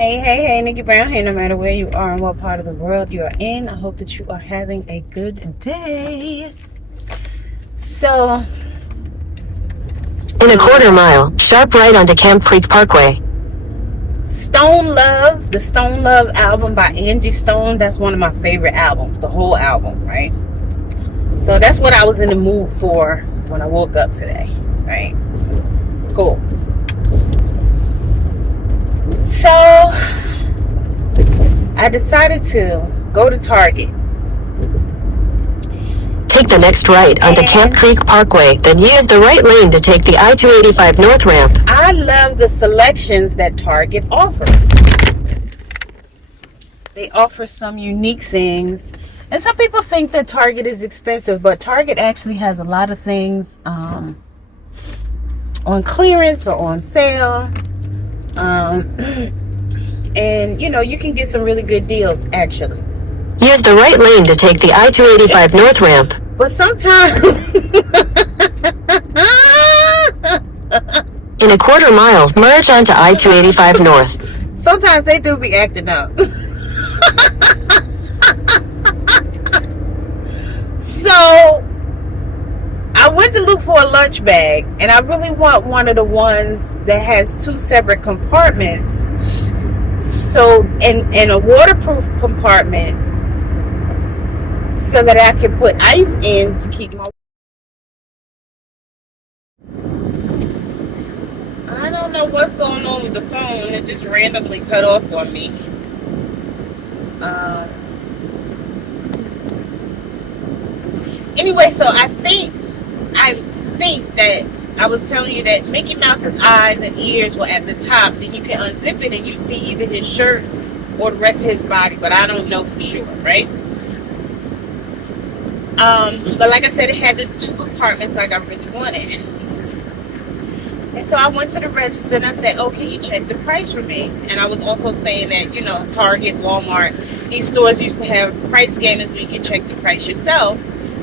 Hey, Nickie Brown here. No matter where you are and what part of the world you are in, I hope that you are having a good day. So, in a quarter mile, sharp right onto Camp Creek Parkway. Stone Love, the Stone Love album by Angie Stone, that's one of my favorite albums, the whole album, right? So that's what I was in the mood for when I woke up today, right? So, cool. So, I decided to go to Target. Take the next right onto Camp Creek Parkway, then use the right lane to take the I-285 North ramp. I love the selections that Target offers. They offer some unique things. And some people think that Target is expensive, but Target actually has a lot of things on clearance or on sale. And, you can get some really good deals, actually. Use the right lane to take the I-285 North ramp. But sometimes... in a quarter mile, merge onto I-285 North. Sometimes they do be acting up. So, I went to look for a lunch bag, and I really want one of the ones that has two separate compartments. So, and a waterproof compartment so that I can put ice in to keep my... I don't know what's going on with the phone. It just randomly cut off on me. Anyway, so I think that I was telling you that Mickey Mouse's eyes and ears were at the top. Then you can unzip it and you see either his shirt or the rest of his body, but I don't know for sure, right? But like I said, it had the two compartments like I really wanted. And so I went to the register and I said, oh, can you check the price for me? And I was also saying that, Target, Walmart, these stores used to have price scanners where you can check the price yourself.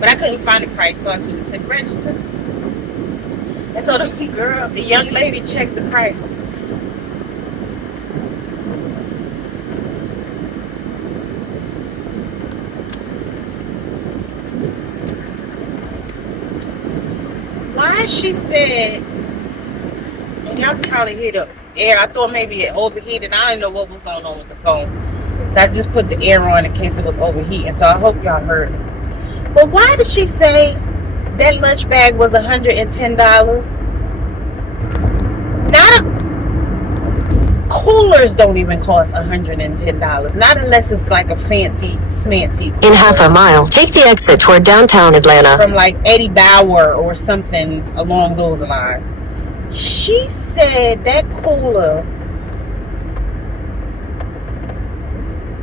But I couldn't find the price, so I took it to the register. And so the young lady checked the price. Why she said, and y'all can probably hear the air. I thought maybe it overheated. I didn't know what was going on with the phone. So I just put the air on in case it was overheating. So I hope y'all heard it. But why did she say that lunch bag was $110? Coolers don't even cost $110. Not unless it's like a fancy smancy cooler. In half a mile, take the exit toward downtown Atlanta. From like Eddie Bauer or something along those lines. She said that cooler,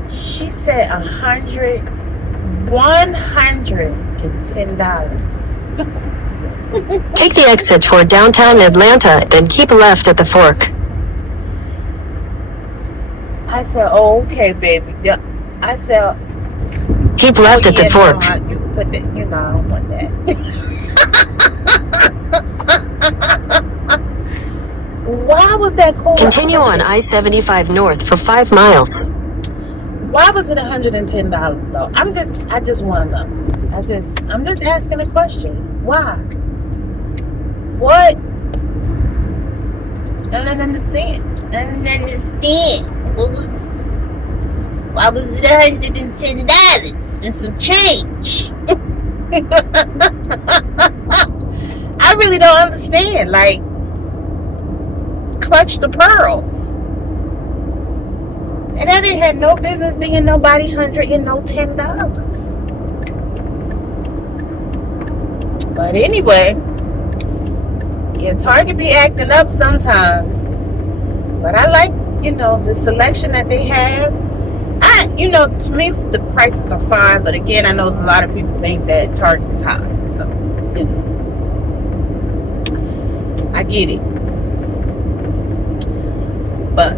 she said $110. Take the exit toward downtown Atlanta, then keep left at the fork. I said, oh, okay, baby. I said, keep left at the fork. No, you put that, I don't want that. Why was that cooler? Continue on I-75 North for 5 miles. Why was it $110 though? I just want to know. I'm just asking a question. Why? What? I don't understand. Why was it $110 and some change? I really don't understand. Like, clutch the pearls. And that ain't had no business being nobody $100 and no $10. But anyway, yeah, Target be acting up sometimes. But I like, the selection that they have. To me, the prices are fine. But again, I know a lot of people think that Target is high. So, I get it. But,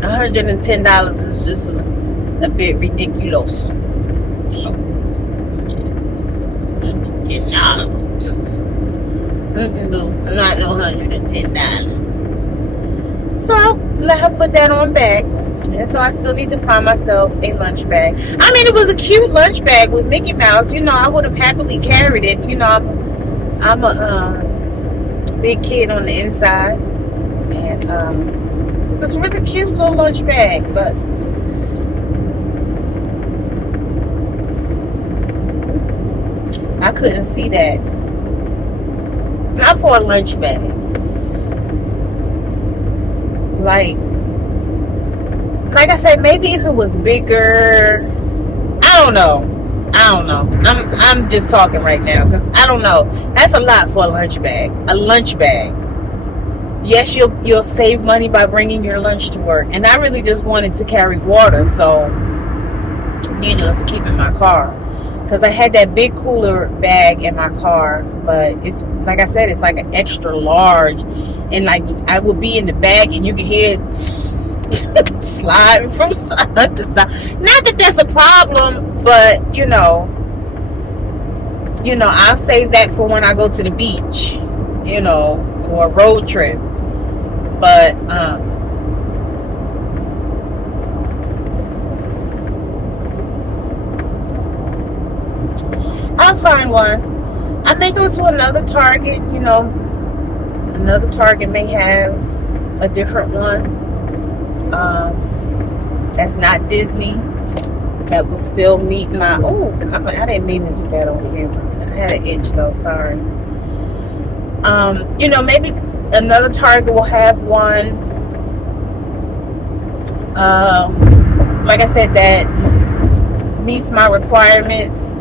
$110 is just a bit ridiculous. So, $10. Not no $110. So let her put that on back. And so I still need to find myself a lunch bag. I mean, it was a cute lunch bag with Mickey Mouse. You know, I would have happily carried it. You know, I'm a big kid on the inside. And it was a really cute little lunch bag. But I couldn't see that. Not for a lunch bag. Like I said, maybe if it was bigger, I don't know. I'm just talking right now because I don't know. That's a lot for a lunch bag. A lunch bag. Yes, you'll save money by bringing your lunch to work, and I really just wanted to carry water, so to keep in my car because I had that big cooler bag in my car, but it's like I said, it's like an extra large, and like I would be in the bag and you can hear it sliding from side to side. Not that that's a problem, but I'll save that for when I go to the beach, or a road trip. But I'll find one. I may go to another Target. Another Target may have a different one. That's not Disney. That will still meet my. I didn't mean to do that on camera. I had an itch though. Sorry. Maybe another Target will have one. Like I said, that meets my requirements.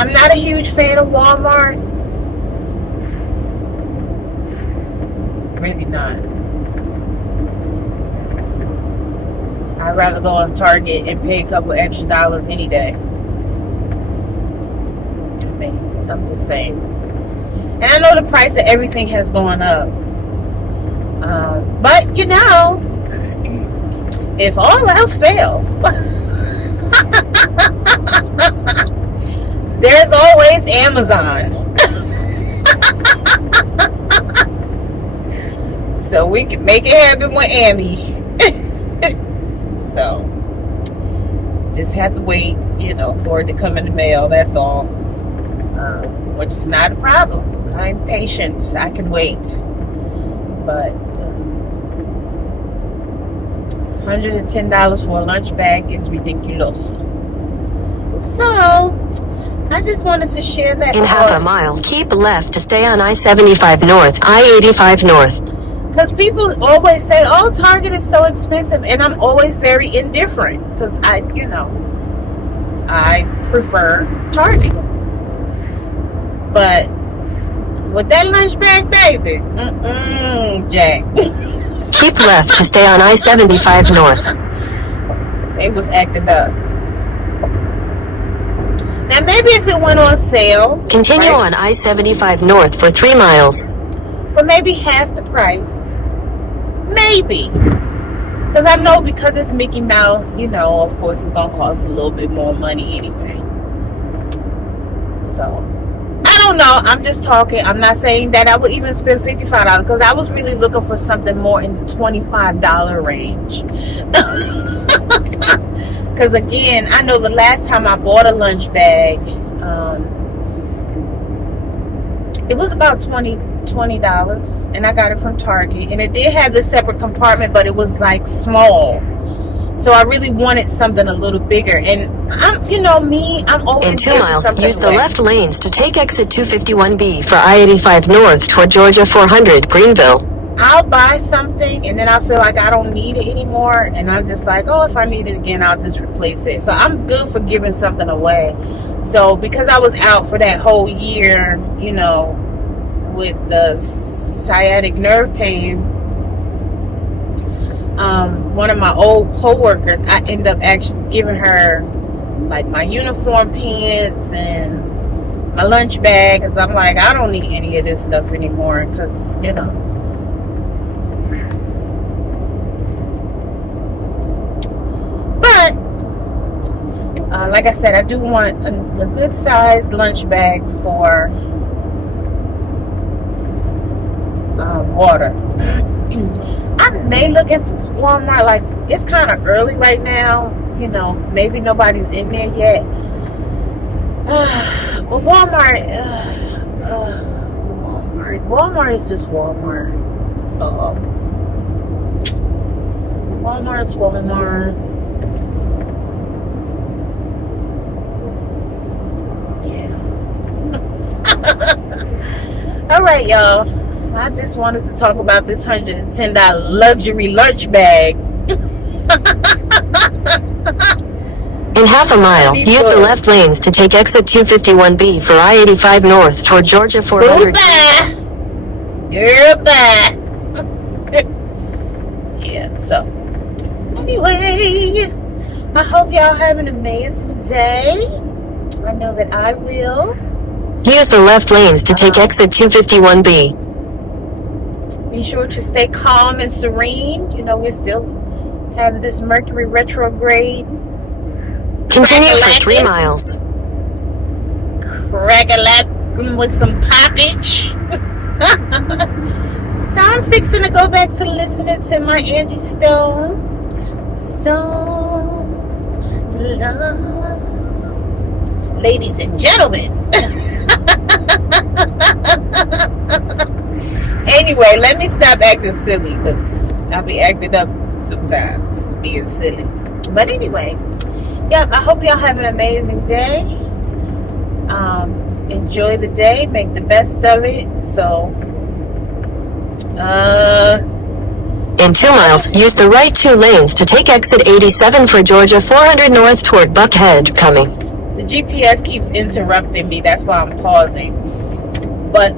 I'm not a huge fan of Walmart. Really not. I'd rather go on Target and pay a couple extra dollars any day. I'm just saying. And I know the price of everything has gone up. But if all else fails, there's always Amazon. So we can make it happen with Angie. So just have to wait, for it to come in the mail. That's all. Which is not a problem. I'm patient. I can wait. But $110 for a lunch bag is ridiculous. So I just wanted to share that. In half a mile, keep left to stay on I-75 North, I-85 North. Because people always say, oh, Target is so expensive. And I'm always very indifferent. Because I prefer Target. But with that lunch bag, baby, Jack. Keep left to stay on I-75 North. It was acting up. Now, maybe if it went on sale. Continue on I-75 North for 3 miles. But maybe half the price. Maybe. Because I know because it's Mickey Mouse, of course it's going to cost a little bit more money anyway. So, I don't know. I'm just talking. I'm not saying that I would even spend $55 because I was really looking for something more in the $25 range. Because again, I know the last time I bought a lunch bag, it was about $20, and I got it from Target, and it did have this separate compartment, but it was like small. So I really wanted something a little bigger, and I'm always in 2 miles, use the left lanes to take exit 251B for I-85 North toward Georgia 400 Greenville. I'll buy something and then I feel like I don't need it anymore, and I'm just like, oh, if I need it again, I'll just replace it. So I'm good for giving something away. So because I was out for that whole year, with the sciatic nerve pain, one of my old co-workers, I ended up actually giving her like my uniform pants and my lunch bag, because I'm like, I don't need any of this stuff anymore, because but like I said, I do want a good sized lunch bag for water. I may look at Walmart. Like, it's kind of early right now. You know, maybe nobody's in there yet. But Walmart is just Walmart. So Walmart's Walmart. Yeah. All right, y'all. I just wanted to talk about this $110 luxury lunch bag. In half a mile, use the left lanes to take exit 251B for I-85 North toward Georgia 400. Goodbye. Goodbye. Yeah, so anyway, I hope y'all have an amazing day. I know that I will. Use the left lanes to take exit 251B. Be sure to stay calm and serene. You know, we still have this Mercury retrograde. Continue for 3 miles. Crack-a-lack with some poppage. So I'm fixing to go back to listening to my Angie Stone love. Ladies and gentlemen. Anyway, let me stop acting silly, because I'll be acting up sometimes, being silly. But anyway, yeah, I hope y'all have an amazing day. Enjoy the day, make the best of it. So in 2 miles, use the right 2 lanes to take exit 87 for Georgia 400 North toward Buckhead. Coming. The GPS keeps interrupting me. That's why I'm pausing. But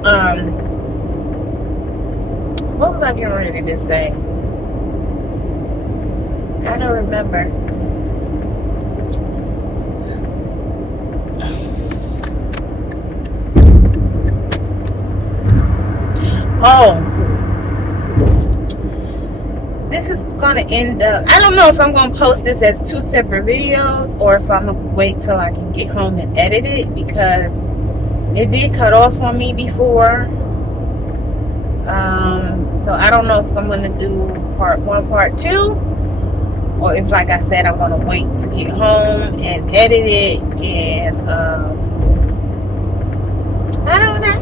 what was I getting ready to say? I don't remember. Oh, this is gonna end up, I don't know if I'm gonna post this as 2 separate videos or if I'm gonna wait till I can get home and edit it, because it did cut off on me before. So I don't know if I'm gonna do part 1, part 2, or if, like I said, I'm gonna wait to get home and edit it. And I don't know.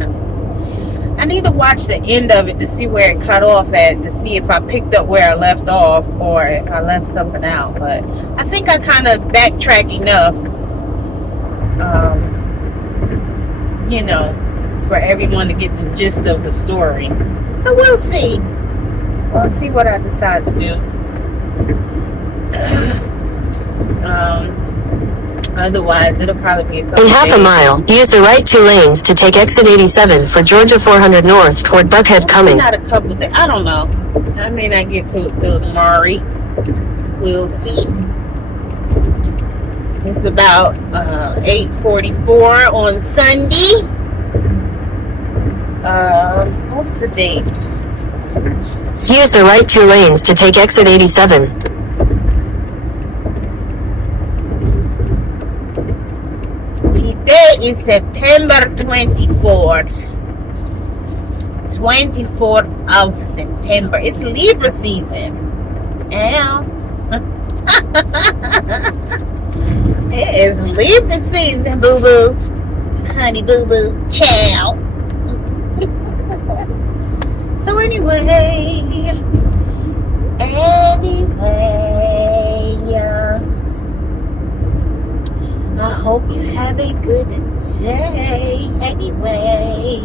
I need to watch the end of it to see where it cut off at, to see if I picked up where I left off or if I left something out. But I think I kind of backtrack enough, you know, for everyone to get the gist of the story. So we'll see. We'll see what I decide to do. Otherwise, it'll probably be a couple in half days. a mile, use the right 2 lanes to take exit 87 for Georgia 400 North toward Buckhead. Coming. Not a couple days. I don't know. I may not get to it till tomorrow. We'll see. It's about 8:44 on Sunday. What's the date? Use the right 2 lanes to take exit 87. Today is September 24th. 24th of September. It's Libra season. Ow. It is Libra season, boo-boo. Honey boo-boo. Ciao. So anyway, I hope you have a good day. Anyway.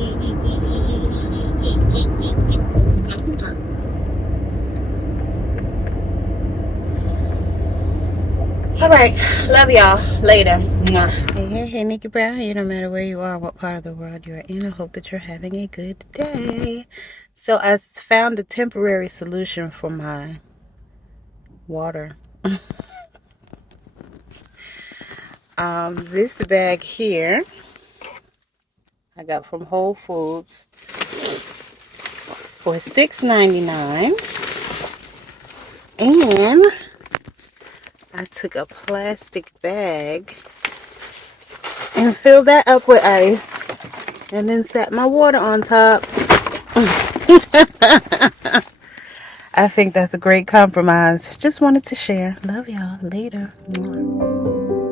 All right. Love y'all. Later. Hey, Nickie Brown here. No matter where you are, what part of the world you're in, I hope that you're having a good day. So I found a temporary solution for my water. This bag here I got from Whole Foods for $6.99, and I took a plastic bag and filled that up with ice and then set my water on top. I think that's a great compromise. Just wanted to share. Love y'all. Later. Mwah.